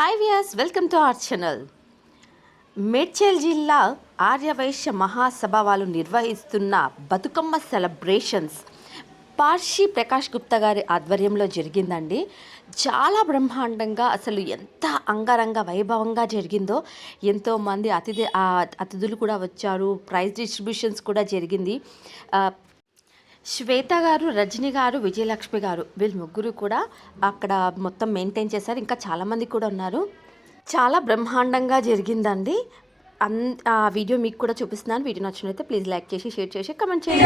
Hi viewers, welcome to our channel. Medchal జిల్లా ఆర్యవైశ్య మహాసభ వాళ్ళు నిర్వహిస్తున్న బతుకమ్మ సెలబ్రేషన్స్ పార్షి ప్రకాష్ గుప్తా గారి ఆధ్వర్యంలో జరిగిందండి. చాలా బ్రహ్మాండంగా, అసలు ఎంత అంగరంగ వైభవంగా జరిగిందో. ఎంతోమంది అతిథులు కూడా వచ్చారు. ప్రైజ్ డిస్ట్రిబ్యూషన్స్ కూడా జరిగింది. శ్వేత గారు, రజని గారు, విజయలక్ష్మి గారు, వీళ్ళు ముగ్గురు కూడా అక్కడ మొత్తం మెయింటైన్ చేశారు. ఇంకా చాలామంది కూడా ఉన్నారు. చాలా బ్రహ్మాండంగా జరిగిందండి. ఆ వీడియో మీకు కూడా చూపిస్తున్నాను. వీడియో నచ్చినట్లయితే ప్లీజ్ లైక్ చేసి, షేర్ చేసి, కమెంట్ చేయండి.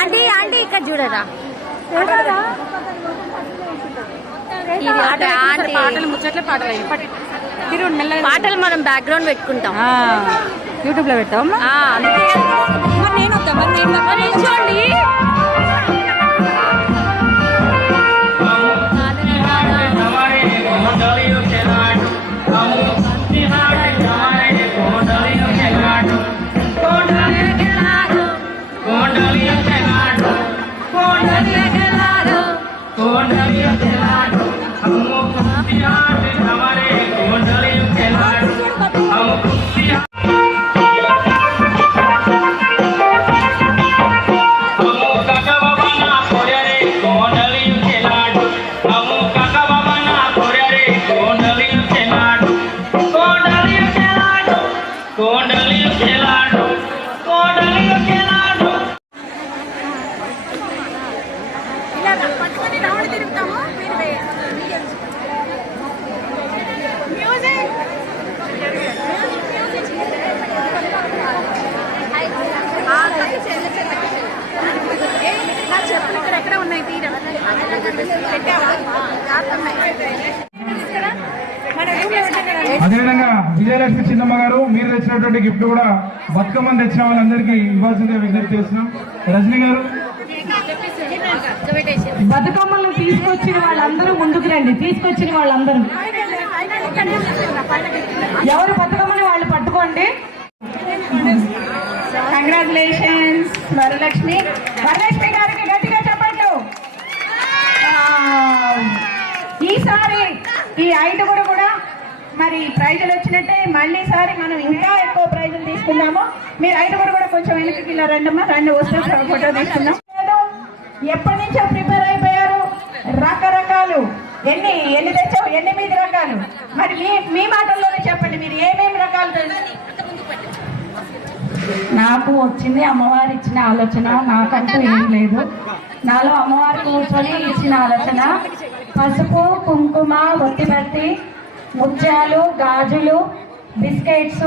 ఆంటీ ఆంటీ ఇక్కడ చూడరా, పాటలు మనం బ్యాక్గ్రౌండ్ పెట్టుకుంటాం, యూట్యూబ్ లో పెట్టాం. చూడండి. అదేవిధంగా విజయలక్ష్మి చిన్నమ్మ గారు, మీరు తెచ్చినటువంటి గిఫ్ట్ కూడా బతుకమ్మని తెచ్చిన వాళ్ళందరికీ ఇవ్వాల్సిందే విజ్ఞప్తి చేస్తున్నాం. రజని గారు, బతుకమ్మలను తీసుకొచ్చిన వాళ్ళందరూ ముందుకు రండి. తీసుకొచ్చిన వాళ్ళందరూ ఎవరు బతుకమ్మని వాళ్ళు పట్టుకోండి. కంగ్రాచులేషన్స్ వరలక్ష్మి. వరలక్ష్మి గారికి గట్టిగా చెప్పండి. ఈసారి ఈ 5 కూడా మరి ప్రైజులు వచ్చినట్టే. మళ్ళీసారి మనం ఇంకా ఎక్కువ ప్రైజులు తీసుకున్నాము. మీరు 5 కూడా కొంచెం వెనక్కి ఇలా రండమ్మా, రండి, వస్తే ఫోటో తీసుకున్నాం. ఎప్పటి నుంచో ప్రిపేర్ అయిపోయారు. రకరకాలు ఎన్ని తెచ్చావు, 8 రకాలు. మరి మీ మాటల్లోనే చెప్పండి, మీరు ఏమేమి రకాలు తెలుసు? నాకు వచ్చింది అమ్మవారు ఇచ్చిన ఆలోచన, నాకంటూ ఏం లేదు. నాలో అమ్మవారు కూర్చొని ఇచ్చిన ఆలోచన. పసుపు, కుంకుమ, ఒత్తిబత్తి, ముత్యాలు, గాజులు, బిస్కెట్స్,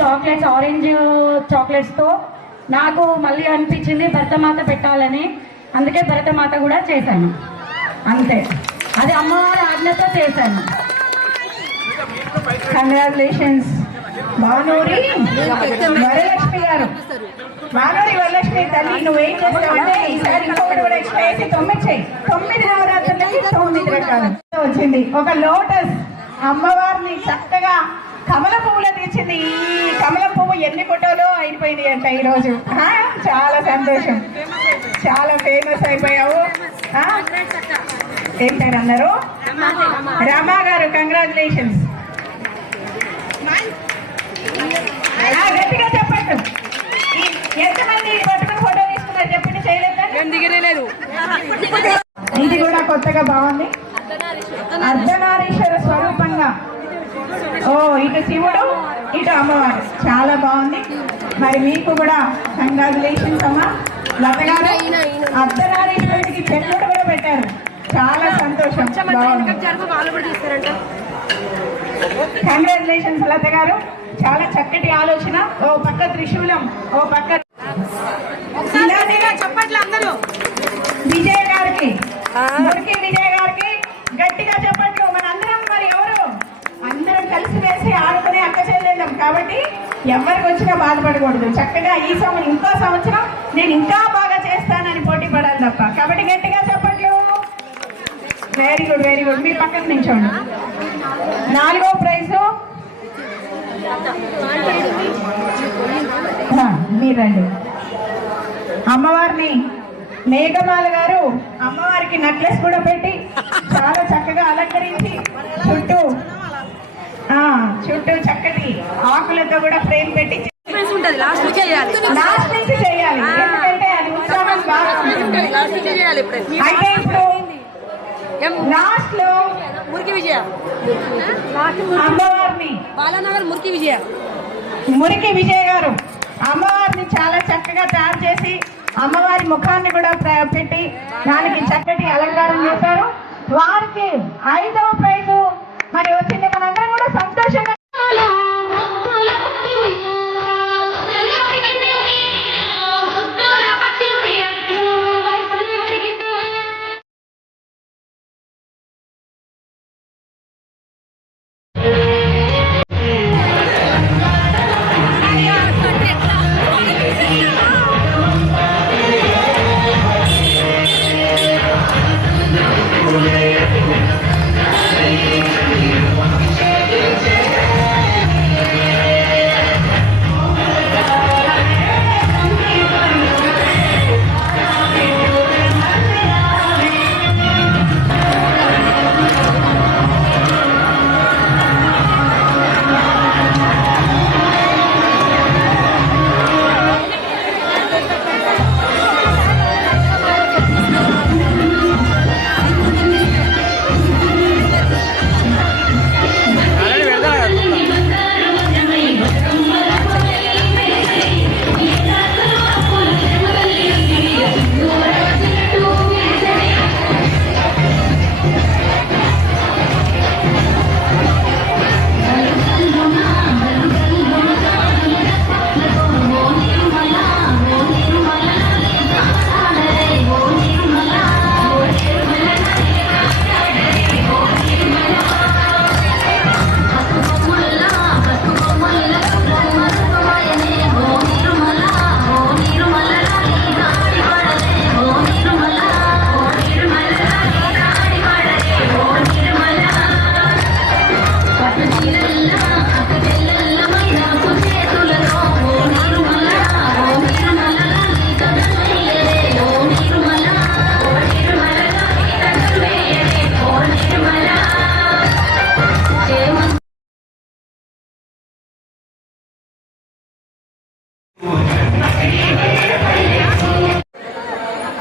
చాక్లెట్స్, ఆరెంజ్ చాక్లెట్స్తో నాకు మళ్ళీ అనిపించింది భరతమాత పెట్టాలని. అందుకే భరతమాత కూడా చేశాను. అంతే, అది అమ్మవారి ఆజ్ఞతో చేశాను. కంగ్రాచులేషన్స్ భానూరి వరలక్ష్మి గారు. భానూరి వరలక్ష్మి తల్లి, నువ్వేం చేస్తావంటే ఈసారి ఇంకొకటి కూడా ఎక్స్ట్రా వేసి 9 చేయి. 9 నవరాత్రులకి 9 రకాలు వచ్చింది. ఒక లోటస్ అమ్మవారిని చక్కగా కమల పువ్వులో తెచ్చింది. ఈ కమల పువ్వు ఎన్ని ఫోటోలు అయిపోయింది అంట ఈరోజు. చాలా సంతోషం, చాలా ఫేమస్ అయిపోయావు. ఏం పేరు అన్నారు? రమా గారు, కంగ్రాచులేషన్స్. గట్టిగా చెప్పండి. ఎంతమంది పట్టుకుని ఫోటో తీసుకున్నారు చెప్పండి. చేయలేదు. ఇది కూడా కొత్తగా బాగుంది. అర్ధనారీశ్వర స్వరూపంగా, ఇటు శివుడు ఇటు అమ్మవారు, చాలా బాగుంది. మరి మీకు కూడా కంగ్రాచులేషన్స్ అమ్మా. లత గారు అర్ధనారీశ్వరుడికి చెట్లు కూడా పెట్టారు, చాలా సంతోషం. కంగ్రాచులేషన్స్ లత గారు, చాలా చక్కటి ఆలోచన. ఓ పక్క త్రిశూలం, ఓ పక్క చెప్పట్లే అందరూ. విజయ్ గారికి, మురికి విజయ్ గారికి గట్టిగా చెప్పట్లు. మన అందరం మరి ఎవరు అందరం కలిసి వేసి ఆడుకునే అక్క చెల్లెళ్ళం కాబట్టి ఎవరికి వచ్చినా బాధపడకూడదు. చక్కగా ఇంకో సంవత్సరం నేను ఇంకా బాగా చేస్తానని పోటీ పడాలి తప్ప. కాబట్టి గట్టిగా చెప్పట్లు. Very good, very good. మీ పక్కన నించోండి. 4వ ప్రైజు మీరు రండి. అమ్మవారిని మేఘమాల గారు అమ్మవారికి నెక్లెస్ కూడా పెట్టి చాలా చక్కగా అలంకరించి చుట్టూ చక్కటి ఆకులతో కూడా ఫ్రేమ్ పెట్టి లాస్ట్ నుంచి చేయాలి. ఎందుకంటే అది ఉత్సాహం బాగా ఉంటుంది. అయితే ఇప్పుడు లాస్ట్ లో అమ్మవారిని మురికి విజయ్ గారు అమ్మవారిని చాలా చక్కగా తయారు చేసి అమ్మవారి ముఖాన్ని కూడా పెట్టి దానికి చక్కటి అలంకారం చేశారు. వారికి 5వ ప్రైజు మరి వచ్చింది. మనందరం కూడా సంతోషంగా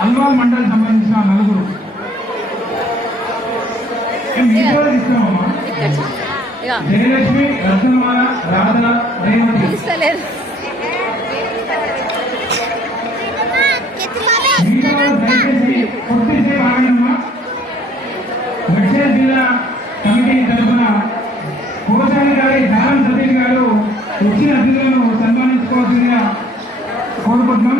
అల్వాల్ మండలికి సంబంధించిన 4 ఇస్తున్నామమ్మా. జయలక్ష్మి, రత్నమాల, రాధ, రేవతి. దయచేసి కొద్దిసేపు ఆగమ్మా. దక్షిణ జిల్లా కమిటీ తరఫున కోశాని గారి దారం సతీష్ గారు వచ్చిన అతిథులను సన్మానించుకోవాల్సిందిగా కోరుకుంటున్నాం.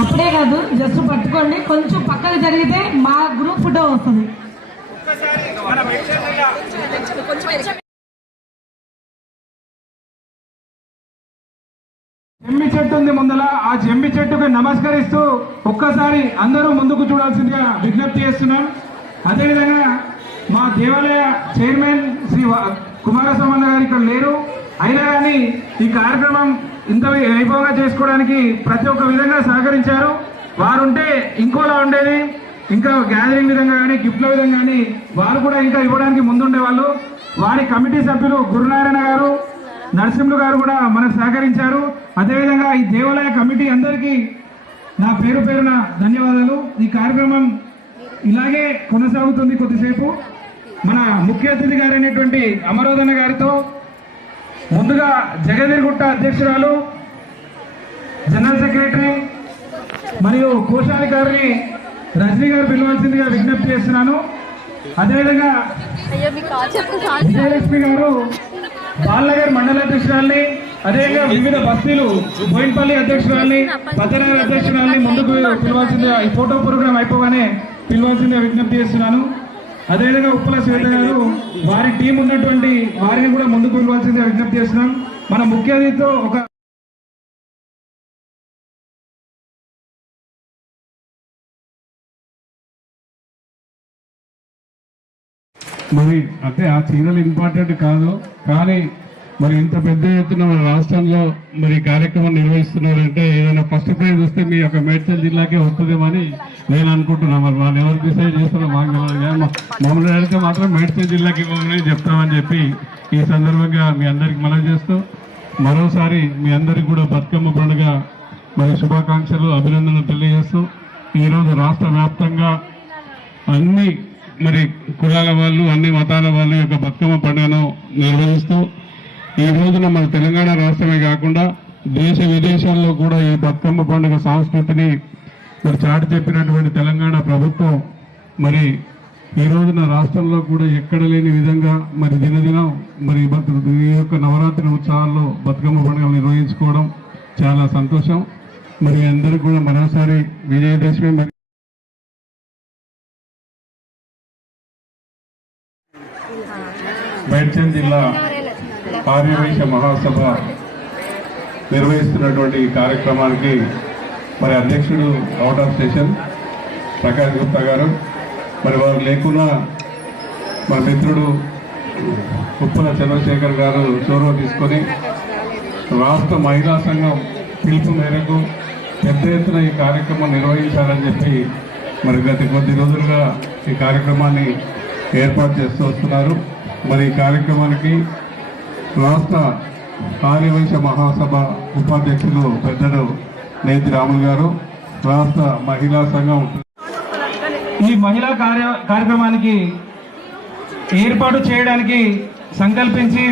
అప్పుడే కాదు, జస్ట్ పట్టుకోండి కొంచెం. కొంచెం పక్కకు జరిగితే మా గ్రూప్ ఫోటో వస్తుంది. జమ్మి చెట్టు ఉంది ముందల, ఆ జమ్మి చెట్టుకు నమస్కరిస్తూ ఒక్కసారి అందరూ ముందుకు చూడాల్సిందిగా విజ్ఞప్తి చేస్తున్నాం. అదేవిధంగా మా దేవాలయ చైర్మన్ శ్రీ కుమారస్వామి గారు ఇక్కడ లేరు, అయినా కానీ ఈ కార్యక్రమం ఇంత వైభవంగా చేసుకోవడానికి ప్రతి ఒక్క విధంగా సహకరించారు. వారుంటే ఇంకోలా ఉండేది, ఇంకా గ్యాదరింగ్ విధంగా కానీ గిఫ్ట్ల విధంగా కానీ వారు కూడా ఇంకా ఇవ్వడానికి ముందుండేవాళ్ళు. వారి కమిటీ సభ్యులు గురునారాయణ గారు, నరసింహులు గారు కూడా మనకు సహకరించారు. అదేవిధంగా ఈ దేవాలయ కమిటీ అందరికీ నా పేరు పేరున ధన్యవాదాలు. ఈ కార్యక్రమం ఇలాగే కొనసాగుతుంది. కొద్దిసేపు మన ముఖ్య అతిథి గారైనటువంటి అమరోదన్న గారితో ముందుగా జగదీర్గుట్ట అధ్యక్షురాలు, జనరల్ సెక్రటరీ మరియు కోశాధికారిని రజనీ గారు పిలవాల్సిందిగా విజ్ఞప్తి చేస్తున్నాను. అదేవిధంగా విజయలక్ష్మి గారు బాలనగర్ మండల అధ్యక్షురాలని, అదేవిధంగా వివిధ బస్తీలు బోయిన్పల్లి అధ్యక్షురాలని, పద్దనగర్ అధ్యక్షురాలని ముందుకు పిలవాల్సిందిగా, ఈ ఫోటో ప్రోగ్రాం అయిపోగానే పిలవాల్సిందిగా విజ్ఞప్తి చేస్తున్నాను. అదేవిధంగా ఉప్పల శ్వేత గారు వారి టీం ఉన్నటువంటి వారిని కూడా ముందుకు పిలవాల్సిందిగా విజ్ఞప్తి చేస్తున్నాం. మన ముఖ్య అతిథితో ఒక మరి అంటే ఆ చీరలు ఇంపార్టెంట్ కాదు, కానీ మరి ఇంత పెద్ద ఎత్తున మన రాష్ట్రంలో మరి కార్యక్రమం నిర్వహిస్తున్నారంటే ఏదైనా ఫస్ట్ ప్రైజ్ వస్తే మీ యొక్క మేడ్చల్ జిల్లాకే వస్తుందేమని నేను అనుకుంటున్నాను. మరి వాళ్ళు ఎవరు డిసైడ్ చేస్తారో మాకు తెలియదు, కానీ మమ్మల్ని అడిగితే మాత్రం మేడ్చల్ జిల్లాకి ఇవ్వమని చెప్తామని చెప్పి ఈ సందర్భంగా మీ అందరికి మనవి చేస్తూ మరోసారి మీ అందరికి కూడా బతుకమ్మ పండుగ మరి శుభాకాంక్షలు, అభినందనలు తెలియజేస్తూ ఈరోజు రాష్ట్ర వ్యాప్తంగా అన్ని మరి కులాల వాళ్ళు, అన్ని మతాల వాళ్ళు యొక్క బతుకమ్మ పండుగను నిర్వహిస్తూ ఈ రోజున మన తెలంగాణ రాష్ట్రమే కాకుండా దేశ విదేశాల్లో కూడా ఈ బతుకమ్మ పండుగ సంస్కృతిని మరి చాటి చెప్పినటువంటి తెలంగాణ ప్రభుత్వం మరి ఈ రోజున రాష్ట్రంలో కూడా ఎక్కడ లేని విధంగా మరి దినదినం మరి ఈ యొక్క నవరాత్రి ఉత్సవాల్లో బతుకమ్మ పండుగలు నిర్వహించుకోవడం చాలా సంతోషం. మరి అందరికీ కూడా మరోసారి విజయదశమి మరి మేడ్చల్ జిల్లా ఆర్యవైశ్య మహాసభ నిర్వహిస్తున్నటువంటి ఈ కార్యక్రమానికి మరి అధ్యక్షుడు out of station Prakash Gupta గారు, మరి వారు లేకున్నా మన మిత్రుడు ఉప్పల చంద్రశేఖర్ గారు చొరవ తీసుకొని రాష్ట్ర మహిళా సంఘం పిలుపు మేరకు పెద్ద ఎత్తున ఈ కార్యక్రమం నిర్వహించాలని చెప్పి మరి గత కొద్ది రోజులుగా ఈ కార్యక్రమాన్ని ఏర్పాటు చేస్తూ వస్తున్నారు. మరి ఈ కార్యక్రమానికి రాష్ట్ర ఆర్యవైశ్య మహాసభ ఉపాధ్యక్షులు పెద్దలు నేతి రాములు గారు, రాష్ట్ర మహిళా సంఘం ఈ మహిళా కార్యక్రమానికి ఏర్పాటు చేయడానికి సంకల్పించి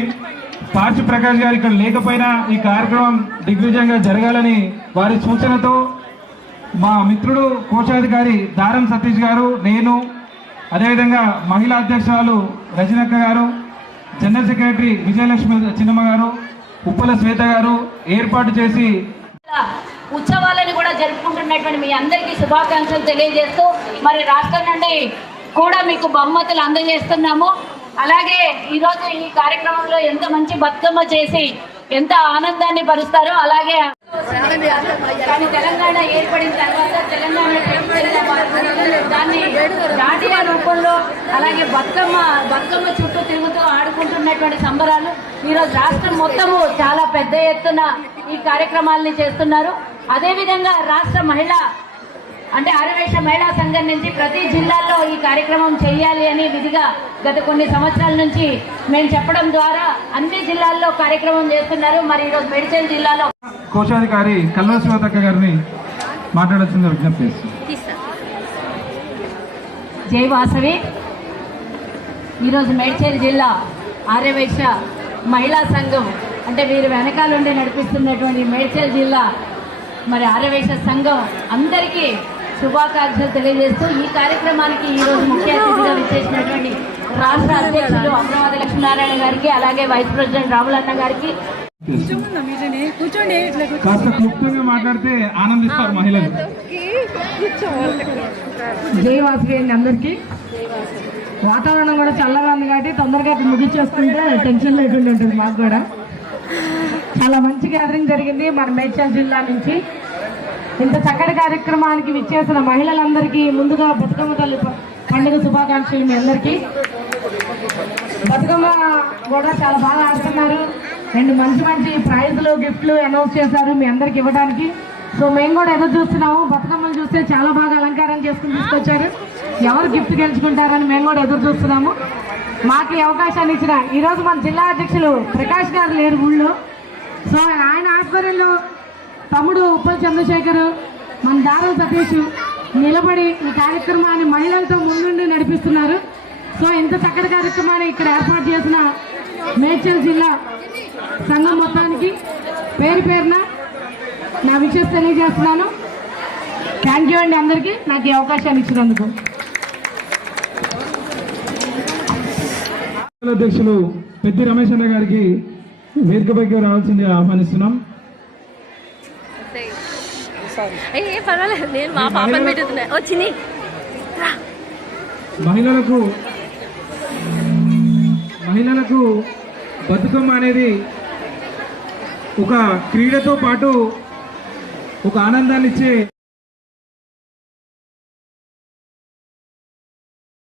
పార్చి ప్రకాష్ గారు ఇక్కడ లేకపోయినా ఈ కార్యక్రమం దిగ్విజయంగా జరగాలని వారి సూచనతో మా మిత్రుడు కోశాధికారి దారం సతీష్ గారు, నేను, అదేవిధంగా మహిళా అధ్యక్షురాలు రజనక్క గారు, జనరల్ సెక్రటరీ విజయలక్ష్మి చిన్నమ్మ గారు, ఉప్పల శ్వేత గారు ఏర్పాటు చేసి ఉత్సవాలను కూడా జరుపుకుంటున్నటువంటి మీ అందరికీ శుభాకాంక్షలు తెలియజేస్తూ మరి రాష్ట్రం నుండి కూడా మీకు బహుమతులు అందజేస్తున్నాము. అలాగే ఈరోజు ఈ కార్యక్రమంలో ఎంత మంచి బతుకమ్మ చేసి ఎంత ఆనందాన్ని పరుస్తారో, అలాగే కానీ తెలంగాణ ఏర్పడిన తర్వాత తెలంగాణ దాన్ని దాండియా రూపంలో అలాగే బతుకమ్మ చుట్టూ తిరుగుతూ ఆడుకుంటున్నటువంటి సంబరాలు ఈరోజు రాష్ట్రం మొత్తము చాలా పెద్ద ఎత్తున ఈ కార్యక్రమాలని చేస్తున్నారు. అదేవిధంగా రాష్ట్ర ఆర్యవైశ్య మహిళా సంఘం నుంచి ప్రతి జిల్లాల్లో ఈ కార్యక్రమం చేయాలి అని విధిగా గత కొన్ని సంవత్సరాల నుంచి మేము చెప్పడం ద్వారా అన్ని జిల్లాల్లో కార్యక్రమం చేస్తున్నారు. మరి ఈరోజు మేడ్చల్ జిల్లాలో కోశాధికారి కల్వ శ్వేతక్క గారిని మాట్లాడాల్సిందిగా విజ్ఞప్తి చేస్తున్నాం. జై వాసవి. ఈరోజు మేడ్చల్ జిల్లా ఆర్యవైశ్య మహిళా సంఘం అంటే వీరు వెనకాలండి నడిపిస్తున్నటువంటి మేడ్చల్ జిల్లా మరి ఆర్యవైశ్య సంఘం అందరికీ శుభాకాంక్షలు తెలియజేస్తూ ఈ కార్యక్రమానికి ఈరోజు ముఖ్య అతిథిగా విచ్చేసినటువంటి రాష్ట్ర అధ్యక్షులు అమరావతి లక్ష్మీనారాయణ గారికి, అలాగే వైస్ ప్రెసిడెంట్ రాములన్న గారికి కాస్త క్లుప్తంగా మాట్లాడితే ఆనందిస్తారు మహిళలు. జై వాసవి అందరికీ. వాతావరణం కూడా చల్లగా ఉంది కాబట్టి తొందరగా ముగించేసుకుంటే టెన్షన్ లేకుండా ఉంటుంది మాకు కూడా. చాలా మంచి గ్యాదరింగ్ జరిగింది మన మేడ్చల్ జిల్లా నుంచి. ఇంత చక్కటి కార్యక్రమానికి విచ్చేసిన మహిళలందరికీ ముందుగా బతుకమ్మ తల్లి పండుగ శుభాకాంక్షలు మీ అందరికీ. బతుకమ్మ కూడా చాలా బాగా ఆడుతున్నారు. రెండు మంచి మంచి ప్రైజ్లు గిఫ్ట్లు అనౌన్స్ చేశారు మీ అందరికి ఇవ్వడానికి. సో మేము కూడా ఎదురు చూస్తున్నాము. బతుకమ్మలు చూస్తే చాలా బాగా అలంకారం చేసుకుని తీసుకొచ్చారు. ఎవరు గిఫ్ట్ గెలుచుకుంటారని మేము కూడా ఎదురు చూస్తున్నాము. మాకు ఈ అవకాశాన్ని ఇచ్చిన ఈరోజు మన జిల్లా అధ్యక్షులు ప్రకాష్ గారు లేరు ఊళ్ళో. సో ఆయన ఆధ్వర్యంలో తమ్ముడు ఉప్పల్ చంద్రశేఖర్, మన దారం సతీష్ నిలబడి ఈ కార్యక్రమాన్ని మహిళలతో ముందుండి నడిపిస్తున్నారు. సో ఇంత చక్కటి కార్యక్రమాన్ని ఇక్కడ ఏర్పాటు చేసిన మేడ్చల్ జిల్లా సంఘం మొత్తానికి పేరు పేరున నా విషయం తెలియజేస్తున్నాను. థ్యాంక్ యూ అండి అందరికీ నాకు ఈ అవకాశాన్ని ఇచ్చినందుకు. అధ్యక్షులు పెద్ది రమేష్ అన్న గారికి వేదికపైకి రావాల్సిందిగా ఆహ్వానిస్తున్నాం. ఏ పర్వాలేదు, నేను మా పాపని పెట్టుతున్నా. వచ్చింది మహిళలకు బతుకమ్మ అనేది ఒక క్రీడతో పాటు ఒక ఆనందాన్ని ఇచ్చే